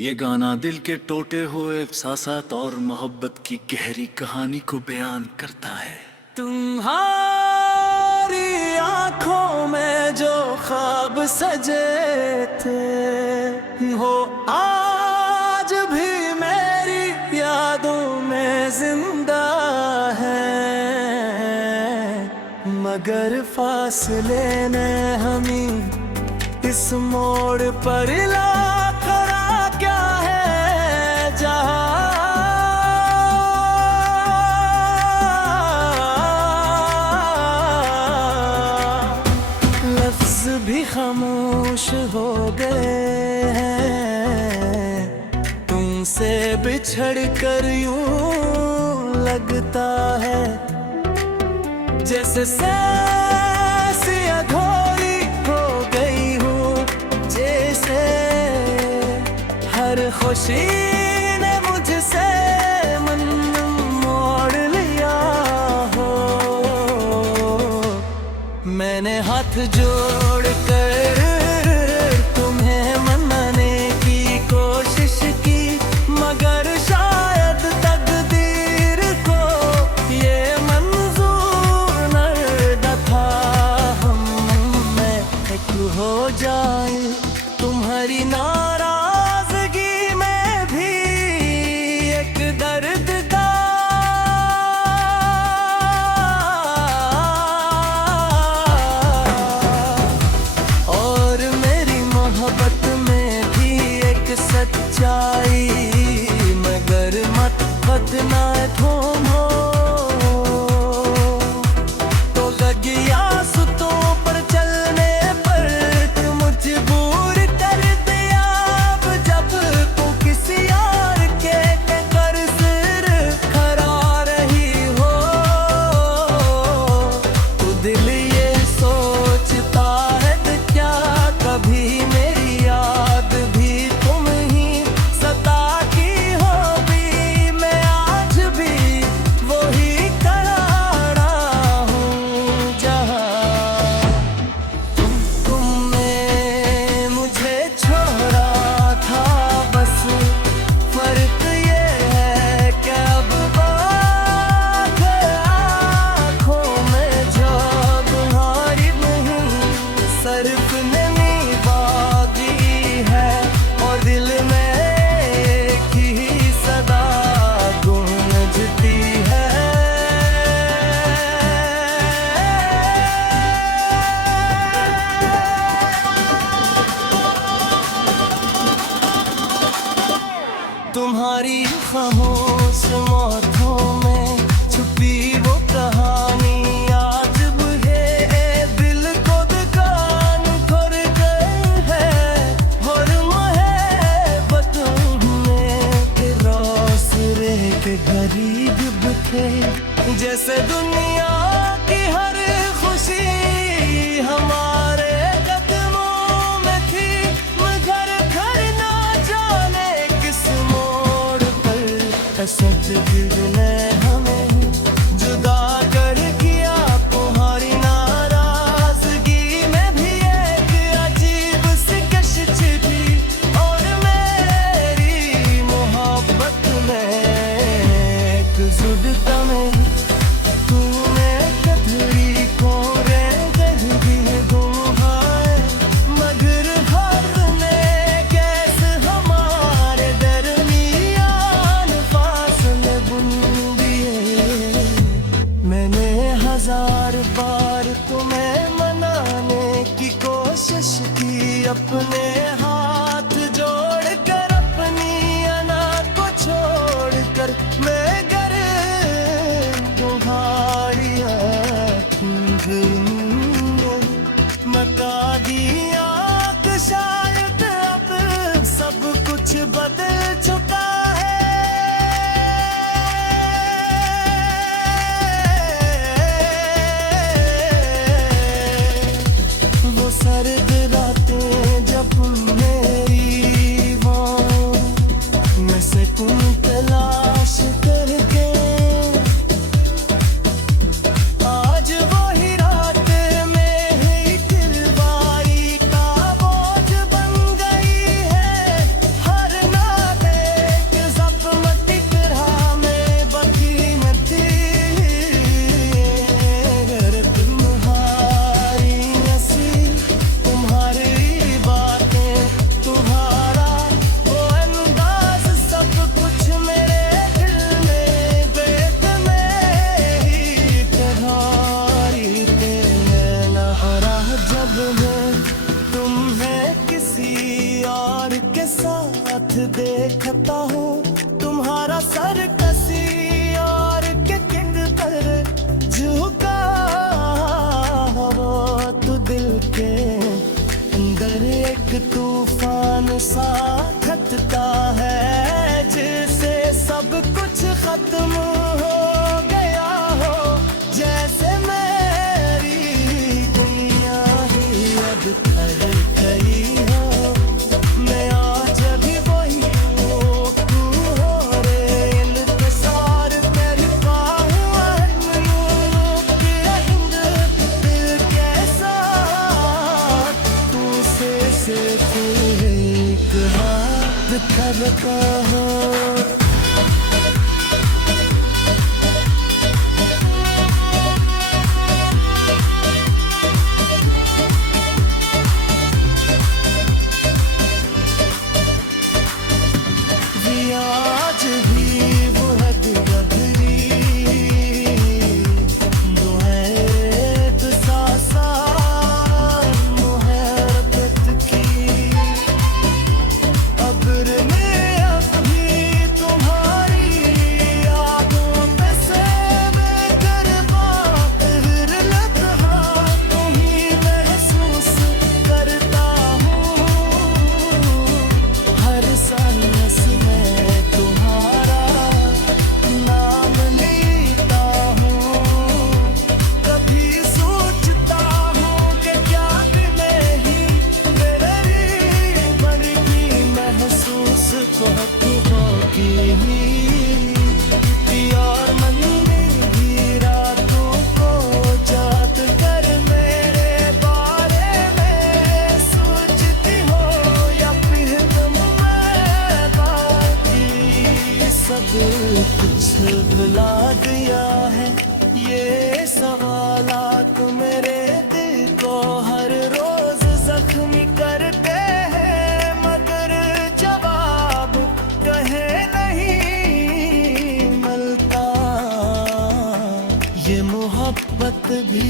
ये गाना दिल के टूटे हुए एहसासात और मोहब्बत की गहरी कहानी को बयान करता है। तुम्हारी आंखों में जो ख्वाब सजे थे हो आज भी मेरी यादों में जिंदा है, मगर फासले ने हमें इस मोड़ पर ला खड़ा क्या है जहां लफ्ज भी खामोश हो गए हैं। तुमसे बिछड़ कर यूं लगता है जैसे सांसें अधूरी हो गई हूँ, जैसे हर खुशी ने मुझसे मन मोड़ लिया हो। मैंने हाथ जोड़ कर तुम्हें मनाने की कोशिश की, मगर शायद तकदीर को ये मंजूर न था हम में एक हो जाए। तुम्हारी नाराजगी में भी एक दर्द था, और मेरी मोहब्बत में भी एक सच्चाई, मगर मत बदना थोमो तो लगिया सुतों पर चलने पर तुम मजबूर कर दिया। जब तू किसी यार के कर सिर खड़ा रही हो, तो दिल ये सोचता है कि क्या कभी मेरी याद भी तुम ही सताती होगी। मैं आज भी वही खड़ा हूँ जहाँ तुमने मुझे छोड़ा था। बस फर्क ये है कि अब बात आँखों में जो तुम्हारी नहीं, सिर्फ नमी बागी है और दिल में एक ही सदा गूंजती है। तुम्हारी खामोश मौतों में छुपी वो कहानी आज है दिल को दुकान खुल गए है, और मोहब्बत में के रोसरे के गरीब बिखे, जैसे दुनिया की हर खुशी हमारे कदमों में थी, मगर घर ना जाने किस मोड़ पर सच दिल ने हमें जुदा कर किया। तुम्हारी नाराजगी में भी एक अजीब सी कशिश थी, और मेरी मोहब्बत में एक जुड़ता में तूने कदरी को कर दी गुम है, मगर हर ने कैसे हमारे दरमियान फासले बुन पथ देखता हूँ तुम्हारा सर कसी और के किंग पर झुका वो तो दिल के अंदर एक तूफान सा खटता है जिससे सब कुछ खत्म हो गया हो जैसे मेरी दुनिया ही अब थर गई हो मैं आज भी वही हूँ तू हो रे इंतजार तेरी बाहों में के रंग दिल के साथ तू से सिर्फ एक हाथ करता हो आज भी वो हद गहरी जो है एक सासान मोहब्बत की अगर मैं अब भी तुम्हारी यादों में से बेदरबा हर लम्हा तुम्हीं महसूस करता हूँ हर सांस में तुम्हारा नाम लेता हूँ कभी सोचता हूँ कि क्या नहीं मेरी बन की महसूस बहुत होगी और मन में भी रातों को जाग कर मेरे बारे में सोचती हो या फिर तुम मैं बाकी सब कुछ भुला दिया है ये सवालात मेरे दिल को हर रोज जख्मी करते हैं मगर जवाब कहे नहीं मिलता ये मोहब्बत भी